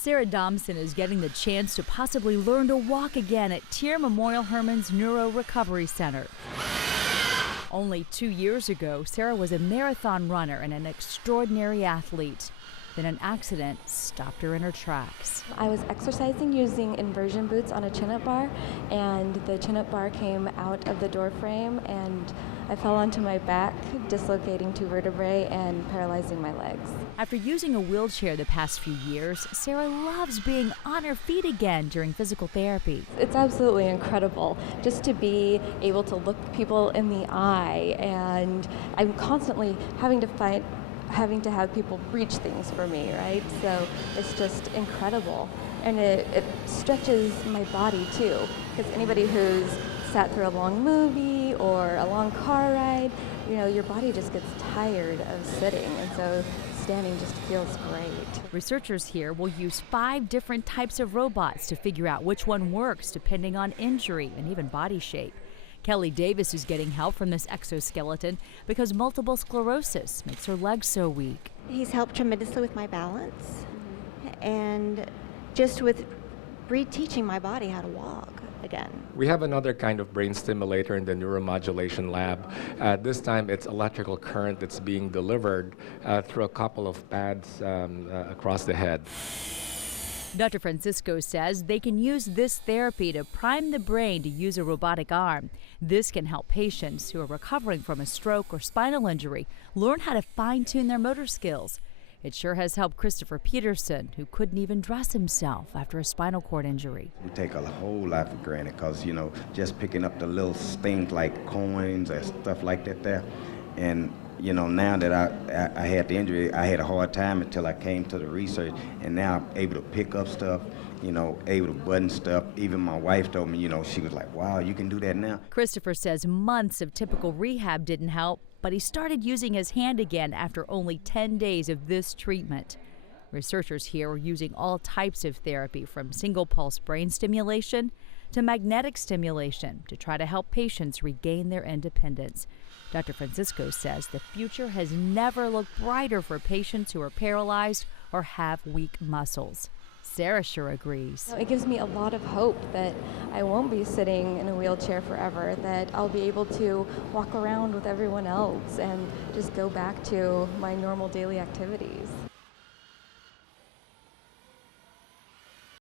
Sarah Domson is getting the chance to possibly learn to walk again at TIRR Memorial Hermann's NeuroRecovery Center. Only 2 years ago, Sarah was a marathon runner and an extraordinary athlete. Then an accident stopped her in her tracks. I was exercising using inversion boots on a chin-up bar, and the chin-up bar came out of the door frame, and I fell onto my back, dislocating 2 vertebrae and paralyzing my legs. After using a wheelchair the past few years, Sarah loves being on her feet again during physical therapy. It's absolutely incredible just to be able to look people in the eye, and I'm constantly having to have people reach things for me, right? So it's just incredible. And it stretches my body too, because anybody who's sat through a long movie or a long car ride, you know, your body just gets tired of sitting, and so standing just feels great. Researchers here will use 5 different types of robots to figure out which one works depending on injury and even body shape. Kelly Davis is getting help from this exoskeleton because multiple sclerosis makes her legs so weak. He's helped tremendously with my balance and just with reteaching my body how to walk again. We have another kind of brain stimulator in the neuromodulation lab. This time it's electrical current that's being delivered through a couple of pads across the head. Dr. Francisco says they can use this therapy to prime the brain to use a robotic arm. This can help patients who are recovering from a stroke or spinal injury learn how to fine-tune their motor skills. It sure has helped Christopher Peterson, who couldn't even dress himself after a spinal cord injury. We take a whole lot for granted because, you know, just picking up the little things like coins or stuff like that there. And you know, now that I had the injury, I had a hard time until I came to the research, and now I'm able to pick up stuff, you know, able to button stuff. Even my wife told me, you know, she was like, wow, you can do that now. Christopher says months of typical rehab didn't help, but he started using his hand again after only 10 days of this treatment. Researchers here are using all types of therapy, from single pulse brain stimulation to magnetic stimulation, to try to help patients regain their independence. Dr. Francisco says the future has never looked brighter for patients who are paralyzed or have weak muscles. Sarah sure agrees. It gives me a lot of hope that I won't be sitting in a wheelchair forever, that I'll be able to walk around with everyone else and just go back to my normal daily activities.